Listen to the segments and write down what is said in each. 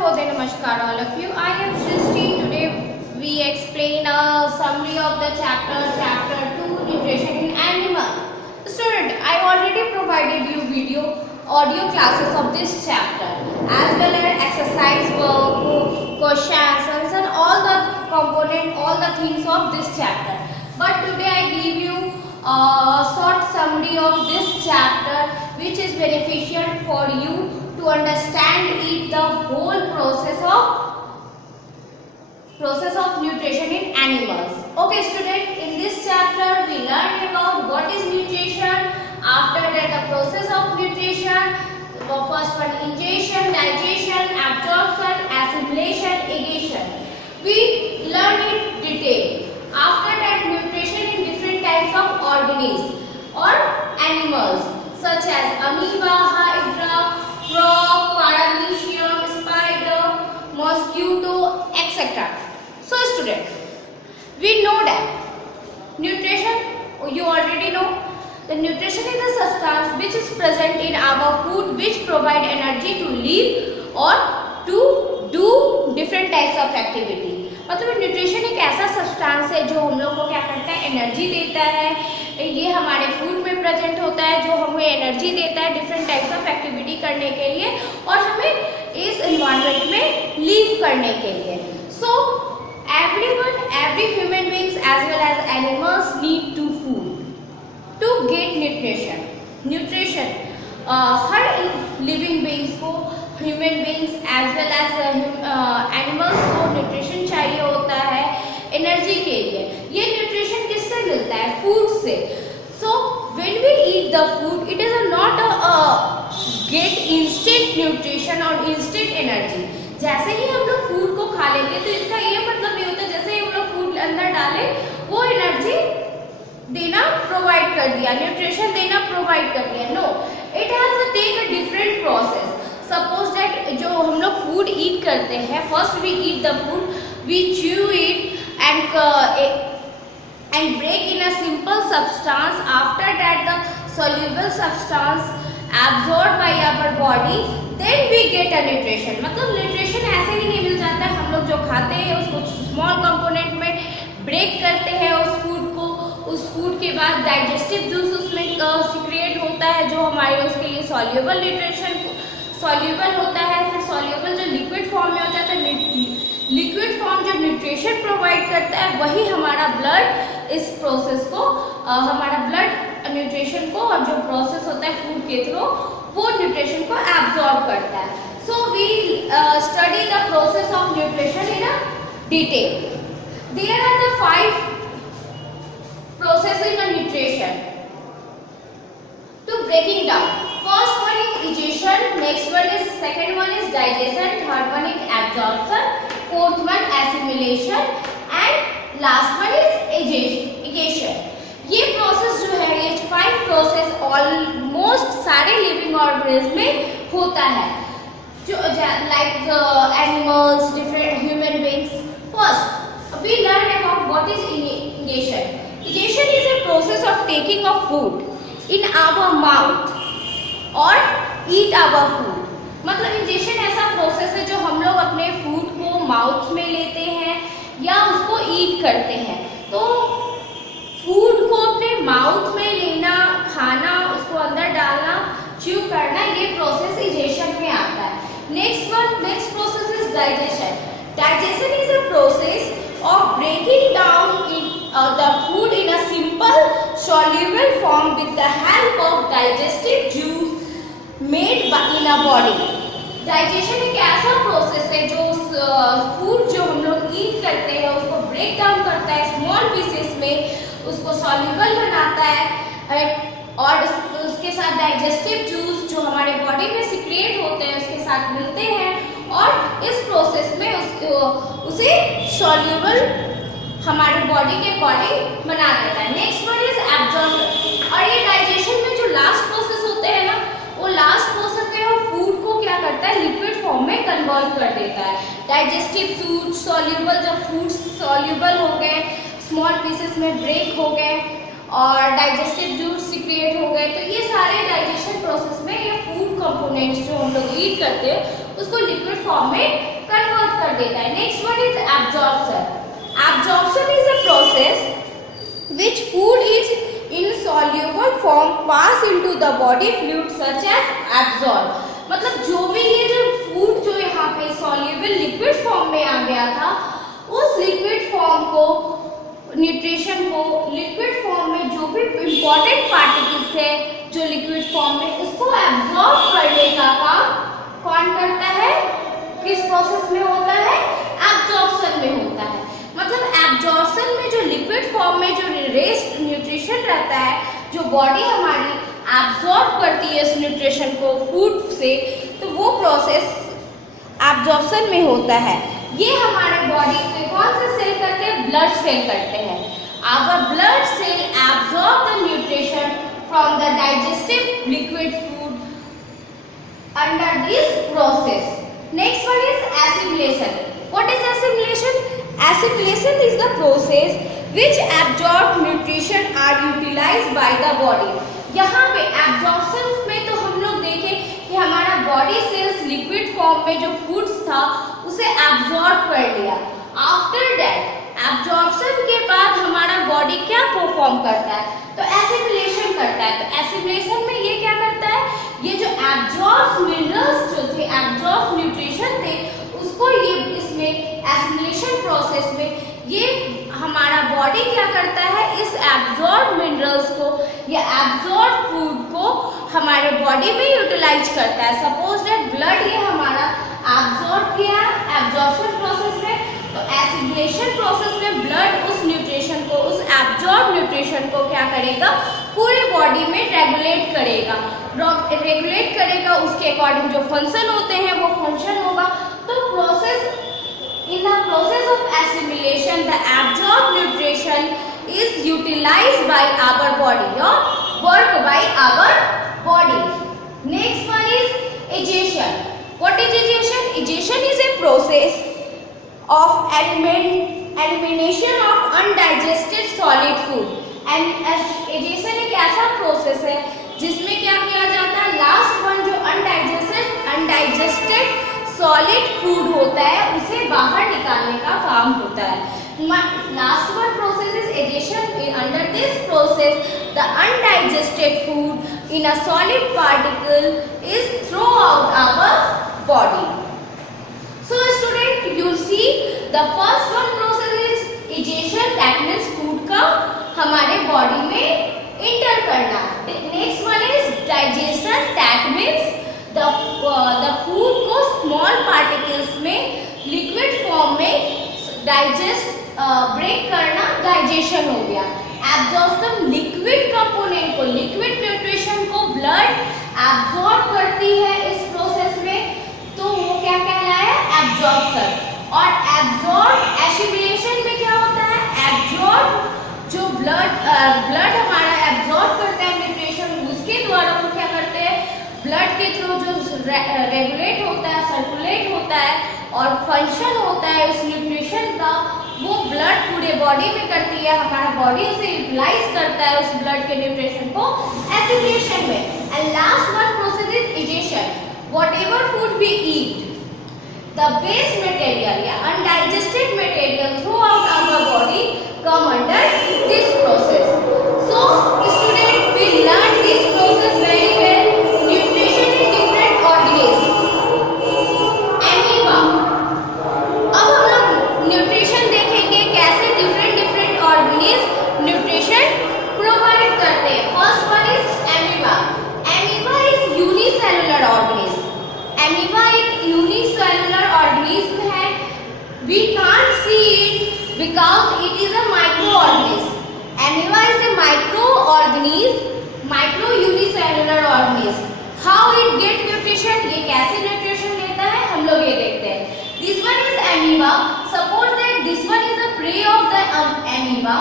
Shubhodaya, Namaskar all of you. I am Srishti. Today we explain a summary of the chapter 2 nutrition in animal. Student, I already provided you audio classes of this chapter as well as exercise work, question answers and all the things of this chapter. But today I give you a short summary of this chapter which is beneficial for you to understand it, the whole process of nutrition in animals. Okay student, in this chapter we learn about what is nutrition, after that the process of nutrition, first one ingestion, digestion, absorption, assimilation, aggregation. We learn it detail. After that nutrition in different types of organisms or animals such as amoeba, hydra, frog, paramecium, spider, mosquito, etc. So student, we know that nutrition, you already know, the nutrition is a substance which is present in our food which provide energy to live or to do different types of activity. मतलब nutrition एक ऐसा substance है जो हम लोग को क्या करता है, एनर्जी देता है। ये हमारे फूड में प्रेजेंट होता है जो हमें एनर्जी देता है डिफरेंट टाइप्स ऑफ एक्टिविटी करने के लिए और हमें इस एनवायरनमेंट में लीव करने के लिए। सो every human beings as well as animals need to food to get nutrition हर लिविंग बींग्स को, human beings as well as animals को न्यूट्रिशन चाहिए होता है एनर्जी के लिए। ये न्यूट्रिशन किससे मिलता है? फूड से। So when we eat the food it is not get instant nutrition और इंस्टेंट एनर्जी। जैसे ही हम लोग फूड को खा लेते हैं तो इसका ये मतलब नहीं होता जैसे ही हम लोग फूड अंदर डाले वो एनर्जी देना प्रोवाइड कर दिया, न्यूट्रिशन देना प्रोवाइड कर दिया। No, it has to take a different process. Suppose that जो हम लोग फूड ईट करते हैं, first we eat the food, we chew it and break in a simple substance. After that the soluble substance absorbed by our body, then we get a nutrition. मतलब nutrition ऐसे ही नहीं मिल जाता है। हम लोग जो खाते हैं उसको स्मॉल कंपोनेंट में ब्रेक करते हैं उस फूड को, उस फूड के बाद डाइजेस्टिव जूस उसमें सिक्रिएट होता है जो हमारे उसके लिए सॉल्युबल न्यूट्रिशन सॉल्युबल होता है। फिर सॉल्युबल जो लिक्विड फॉर्म में हो जाता है, लिक्विड फॉर्म जो न्यूट्रिशन प्रोवाइड करता है वही हमारा ब्लड इस प्रोसेस को हमारा ब्लड न्यूट्रिशन को और जो प्रोसेस होता है फूड के थ्रू वो न्यूट्रिशन को एब्जॉर्ब करता है। So we study the process of nutrition in a detail. There are the 5 process in a nutrition to breaking down. First one is digestion, next one is second one is digestion, third one is absorption, fourth one assimilation and last one is aggregation. ये process जो है, ये 5 process almost सारे living organism में होता है जो like animals, different human beings. First we learn about what is ingestion. Digestion is a process of taking of food in our mouth or eat our food. मतलब ingestion ऐसा process है जो हम लोग अपने फूड को माउथ में लेते हैं या उसको ईट करते हैं। तो फूड को अपने माउथ में लेना, खाना, उसको अंदर डालना, च्यू करना, ये प्रोसेस इंजेशन में आता है। Next process is digestion. Digestion is a process of breaking down the food in a simple soluble form with the help of digestive juice made in a body. Digestion एक ऐसा process है जो food जो हम लोग ईट करते हैं उसको ब्रेक डाउन करता है स्मॉल पीसेस में, उसको सॉल्युबल बनाता है और उसके साथ डाइजेस्टिव जूस जो हमारे बॉडी में सिक्रिएट होते हैं उसके साथ मिलते हैं और इस प्रोसेस में उसे सॉल्युबल हमारे बॉडी के अकॉर्डिंग बना देता है। Next one is absorption. और ये डाइजेशन में जो लास्ट प्रोसेस होते हैं ना, वो लास्ट प्रोसेस में वो फूड को क्या करता है, लिक्विड फॉर्म में कन्वर्ट कर देता है। डाइजेस्टिव फूड सॉल्युबल, जब फूड सॉल्युबल हो गए, स्मॉल पीसेस में ब्रेक हो गए और डाइजेस्टिव जूस सिक्रिएट हो गए, तो ये सारे डाइजेशन प्रोसेस में ये फूड कंपोनेंट्स जो हम लोग ईट करते हैं उसको लिक्विड फॉर्म में कन्वर्ट कर देता है। Next one is absorption. Absorption is a process which food is in soluble form pass into the body fluid such as absorb। मतलब जो भी ये जो फूड जो यहाँ पे soluble लिक्विड फॉर्म में आ गया था, उस लिक्विड फॉर्म को, न्यूट्रिशन को लिक्विड फॉर्म में जो भी इंपॉर्टेंट पार्टिकल्स है जो लिक्विड फॉर्म में, उसको एब्जॉर्ब करने का काम कौन करता है, किस प्रोसेस में होता है, एब्जॉर्प्शन में होता है। मतलब एब्जॉर्प्शन में जो लिक्विड फॉर्म में जो रेस्ट न्यूट्रिशन रहता है, जो बॉडी हमारी एब्जॉर्ब करती है इस न्यूट्रिशन को फूड से, तो वो प्रोसेस एब्जॉर्प्शन में होता है। ये हमारे बॉडी के कौन से सेल करते हैं, ब्लड सेल करते हैं। Our blood cell absorb the nutrition from the digestive liquid food under this process. Next one is assimilation. What is assimilation? Assimilation is the process which absorbed nutrition are utilized by the body। यहाँ पे absorption में तो हम लोग देखें कि हमारा body cells liquid form में जो फूड्स था उसे एब्जॉर्ब कर लिया। आफ्टर दैट एब्जॉर्प्शन के बाद हमारा बॉडी क्या परफॉर्म करता है, तो एसिमिलेशन करता है। तो एसिमिलेशन में ये क्या करता है, ये जो एब्जॉर्ब मिनरल्स जो थे, एब्जॉर्ब न्यूट्रिशन थे, उसको ये इसमें एसिमिलेशन प्रोसेस में ये हमारा बॉडी क्या करता है, इस एब्जॉर्ब मिनरल्स को या एब्जॉर्ब फूड को हमारे बॉडी में यूटिलाइज करता है। सपोज दैट ब्लड ये हमारा एब्जॉर्ब किया एब्जॉर्प्शन प्रोसेस में, तो एसिमिलेशन प्रोसेस में ब्लड उस न्यूट्रिशन को, उस एब्जॉर्ब न्यूट्रिशन को क्या करेगा, पूरे बॉडी में रेगुलेट करेगा, उसके अकॉर्डिंग जो फंक्शन होते हैं वो फंक्शन होगा। तो in the process of assimilation the absorbed nutrition is utilized by our body or work by our body। Next one is digestion। What is digestion? Digestion is a process of elimination of undigested solid food। and digestion एक ऐसा process है जिसमें क्या किया जाता है, last one जो undigested solid food होता है उसे बाहर निकालने का काम होता है। Last one process is addition. Under this process the undigested food in a solid particle is throw out our body. So student you see the first one process is addition, that means food का हमारे body में enter करना। Next one is digestion, that means the food को small particles में liquid form में digest break करना, digestion हो गया। एब्जॉर्प्शन, लिक्विड कंपोनेंट को, लिक्विड न्यूट्रिशन को ब्लड एब्जॉर्ब करती है इस प्रोसेस में, तो वो क्या कहलाया, एब्जॉर्प्शन। और एब्जॉर्ब एसिमिलेशन में क्या होता है, एब्जॉर्ब जो ब्लड हमारा एब्जॉर्ब करता है न्यूट्रिशन, उसके द्वारा वो क्या करते हैं, ब्लड के थ्रू जो रेगुलेट होता है, सर्कुलेट होता है और फंक्शन होता है इस न्यूट्रिशन का, वो ब्लड पूरे बॉडी में करती है, हमारा बॉडी उसे यूटिलाइज करता है उस ब्लड के न्यूट्रिशन को एसिमिलेशन में। And last one process is digestion. Whatever food we eat, the waste material या undigested material throughout our body come under this process। So student, we learn this process very well। Nutrition in different organisms। Amoeba। अब हम लोग nutrition देखेंगे कैसे different organism nutrition provide करते हैं। First one is amoeba. Amoeba is unicellular organism. Amoeba एक unicellular organism है। We can't see it because it is a microorganism। Amoeba is a microorganism, micro unicellular organism। How it get nutrition? ये कैसे nutrition लेता है, हम लोग ये देखते हैं। This one is amoeba। Suppose that this one is the prey of the amoeba।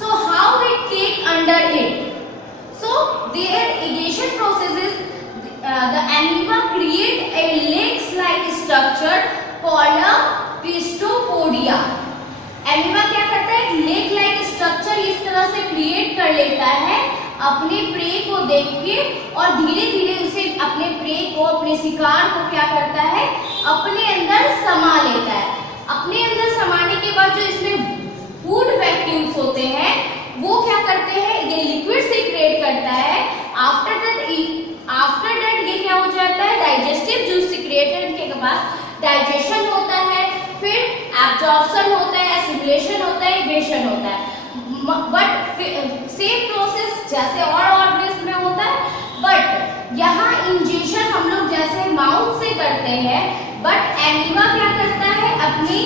So how it take under it? So their digestion process is the amoeba create a legs-like structure called a pseudopodia. Amoeba क्या करता है, leg like structure इस तरह से create कर लेता है अपने प्रे को देख के, और धीरे धीरे उसे अपने प्रे को, अपने शिकार को क्या करता है, अपने अंदर समा लेता है। अपने अंदर समाने के बाद जो इसमें फूड वैक्यूल्स होते हैं वो क्या करते हैं, ये लिक्विड सीक्रेट करता है। आफ्टर दैट ये क्या हो जाता है, डाइजेस्टिव जूस सीक्रेटेड के बाद डाइजेशन होता है, फिर एब्जॉर्प्शन होता है, एसिमिलेशन होता है, इग्रेशन होता है। बट सेम प्रोसेस जैसे और ऑर्गेनिज्म में होता है, बट यहाँ इंजेक्शन हम लोग जैसे माउथ से करते हैं, बट एमीबा क्या करता है, अपनी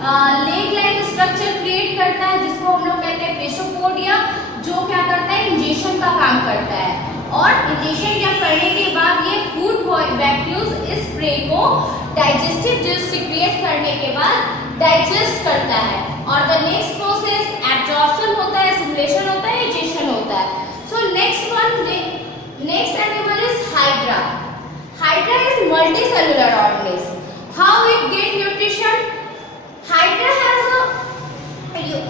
लेग लाइक स्ट्रक्चर क्रिएट करता है जिसको हम लोग कहते हैं पेशोपोडिया, जो क्या करता है, इंजेक्शन का काम करता है। और इंजेक्शन क्या करने के बाद ये फूड वैक्यूल्स इस प्रे को डाइजेस्टिव जूस सीक्रेट करने के बाद डाइजेस्ट करता है। और द नेक्स्ट प्रोसेस एब्जॉर्प्शन होता है, एसिमिलेशन होता है, इजेशन होता है। So next animal is hydra. Hydra is multicellular organism. How it get nutrition? Hydra has a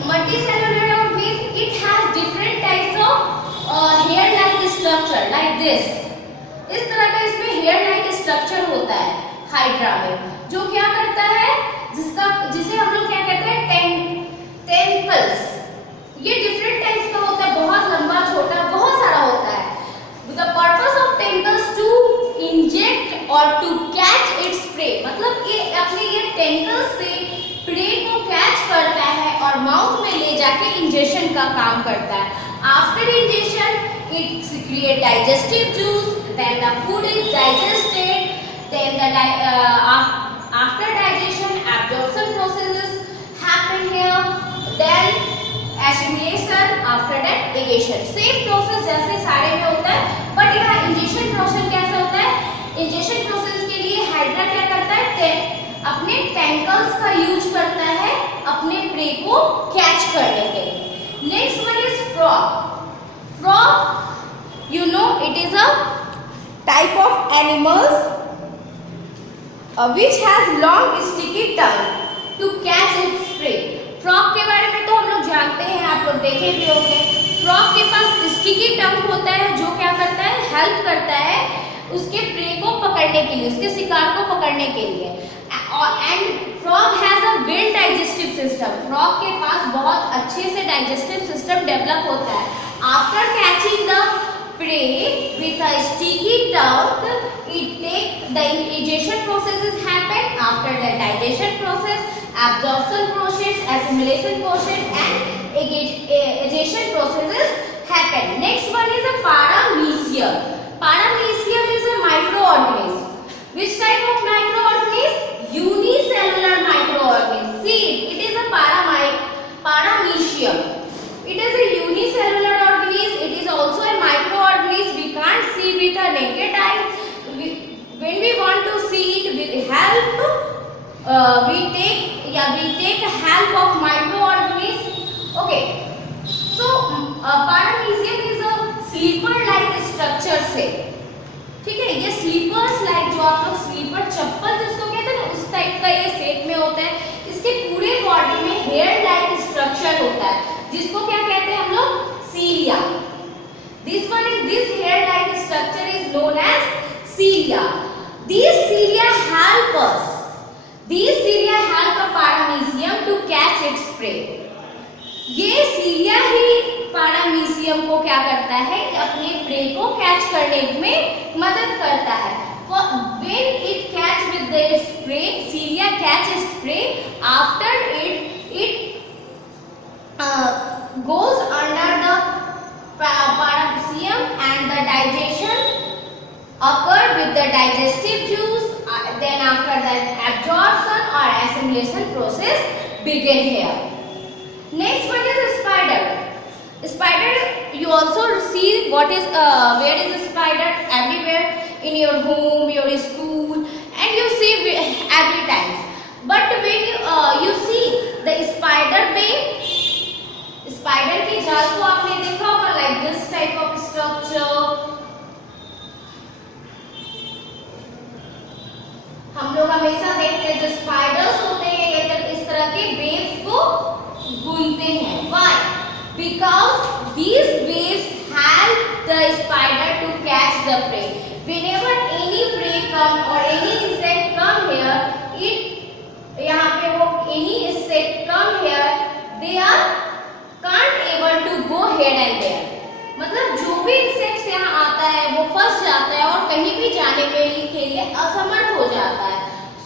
multicellular organism. It has different types of hair-like structure like this. इस तरह का इसमें hair-like structure होता है हाइड्रा में, जो क्या करता है, जिसे हम लोग क्या कहते हैं, टेंटकल्स। ये डिफरेंट टाइप्स का होता है, बहुत लंबा, छोटा, बहुत सारा होता है। The purpose of tentacles to inject or to catch its prey, मतलब ये अपने ये टेंटकल्स से प्रे को कैच करता है और माउथ में ले जाके इंजेक्शन का काम करता है। After injection it create digestive juice, then the food is digested, then after digestion absorption processes happen here, then assimilation, after that egestion. Same process जैसे सारे में होता है, बट यहाँ इंजेक्शन प्रोसेस कैसा होता है, इंजेक्शन प्रोसेस के लिए हाइड्रा क्या करता है, अपने टेंटकल्स का यूज करता है अपने प्रे को कैच करने के लिए। Next one is frog. Frog, you know, it is a type of animals which has long sticky tongue to catch its prey. Frog के बारे में तो हम लोग जानते हैं, आप लोग देखे भी होंगे। फ्रॉग के पास स्टिकी टंग होता है जो क्या करता है, हेल्प करता है उसके प्रे को पकड़ने के लिए, उसके शिकार को पकड़ने के लिए। And frog has a well digestive system. Frog के पास बहुत अच्छे से डाइजेस्टिव सिस्टम डेवलप होता है। After catching the prey with a sticky tongue, it take the ingestion processes happen. After the digestion process, absorption process, assimilation process and egestion processes happen. Next one is a paramecium. Paramecium is a microorganism. Which type of microorganism? Unicellular microorganism. See, it is a paramecium. It is a unicellular organism. It is also a microorganism. We can't see with a naked eye. When we want to see it with help, we take help of microorganism. Okay. So, paramecium is a sleeper-like structure से, ठीक है। ये slippers like, जो आप लोग sleeper चप्पल जिसको कहते हैं ना, उस टाइप का ये शेप में होता है। इसके पूरे बॉडी में हेयर लाइक स्ट्रक्चर होता है जिसको क्या कहते हैं हम लोग, cilia. This hair like structure is known as cilia. These cilia help a paramecium to catch its prey. ये सीलिया ही पारामीशियम को क्या करता है, अपने प्रे को कैच करने में मदद करता है। When it catch with its prey, cilia catch its prey. After it goes under the paramecium and the digestion occur with the digestive juice. Then after that absorption or assimilation process begin here. Next one is a spider. Spider, you also see what is where is a spider? Everywhere, in your home, your school, and you see every time. But when you see the spider web, spider के जाल को आपने देखा होगा, like this type of structure. हम लोग हमेशा देखते हैं जो स्पाइडर्स होते हैं ये इस तरह के वेव्स को बुनते हैं। Why? Because these waves help the spider to catch the prey. Whenever any prey come or any insect come here, वो फंस जाता है और कहीं भी जाने के लिए असमर्थ हो जाता है।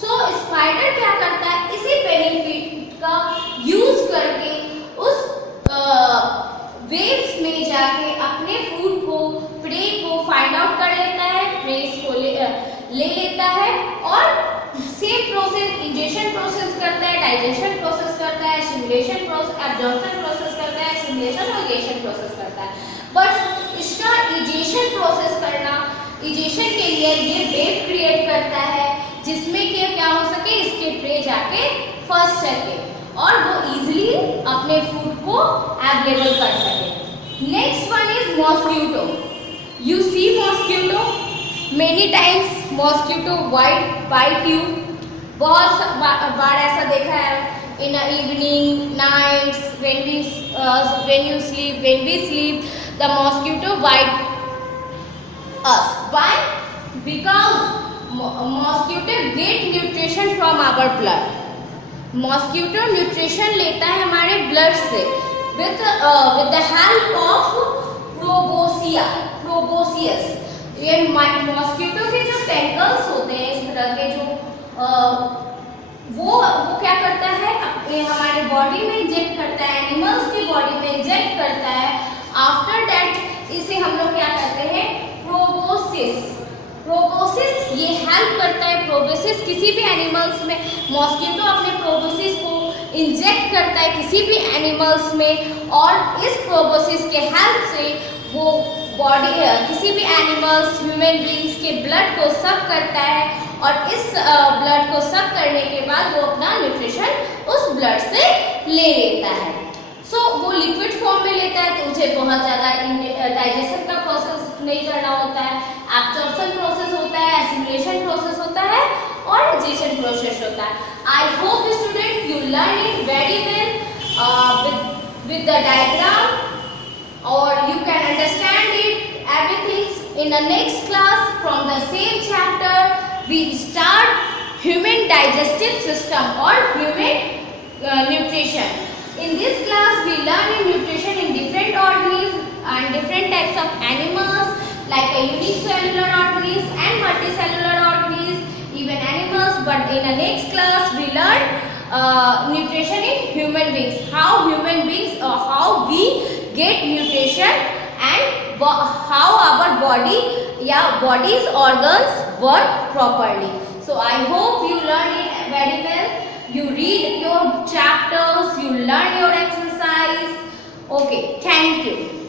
सो स्पाइडर क्या करता है, इसी बेनिफिट का यूज करके उस वेव्स में जाके अपने फूड को, प्रे को फाइंड आउट कर लेता है, प्रेस को ले लेता है और सेम प्रोसेस, इंजेक्शन प्रोसेस करता है, डाइजेशन प्रोसेस करता है, सिमुलेशन प्रोसेस, एब्जॉर्प्शन प्रोसेस करता है, सिमुलेशन और इजेशन प्रोसेस करता है। बट इसका इजेशन प्रोसेस करना, इजेशन के लिए ये वेव क्रिएट करता है जिसमें कि क्या हो सके, इसके प्रे जाके फंस सके और वो इजीली अपने फूड को अवेलेबल कर सके। Next one is mosquito. You see mosquito many times, mosquito bite you. बहुत बार ऐसा देखा है in evening, nights, when you sleep, when we sleep, the mosquito bite us. Why? Because mosquito get nutrition from our blood. Mosquito nutrition लेता है हमारे blood से with the help of प्रोबोसियस। ये मॉस्किटो के जो टेंकल्स होते हैं इस तरह के, जो वो क्या करता है, हमारे बॉडी में इंजेक्ट करता है, एनिमल्स की बॉडी में इंजेक्ट करता है। आफ्टर दैट इसे हम लोग क्या करते हैं, प्रोबोसिस ये हेल्प करता है। प्रोबोसिस किसी भी एनिमल्स में, मॉस्किटो अपने प्रोबोसिस को इंजेक्ट करता है किसी भी एनिमल्स में और इस प्रोबोसिस के हेल्प से वो बॉडी, किसी भी एनिमल्स, ह्यूमन बीइंग्स के ब्लड को सक करता है और इस ब्लड को सक करने के बाद वो अपना न्यूट्रिशन उस ब्लड से ले लेता है। वो लिक्विड फॉर्म में लेता है तो उसे बहुत ज़्यादा डाइजेशन का प्रोसेस नहीं करना होता है, एब्जॉर्प्शन प्रोसेस होता है, एसिमुलेशन प्रोसेस होता है और इजेशन प्रोसेस होता है। I hope student you learn it very well with the diagram, or you can understand it everything in the next class. From the same chapter we start human digestive system or human nutrition. In this class we learn in nutrition in different organisms and different types of animals like a unicellular organisms and multicellular organisms, even animals. But in the next class we learn nutrition in human beings, how human beings how we get nutrition and how our body's organs work properly. So I hope you learn it very well. You read your chapters, you learn your exercise. Okay, thank you.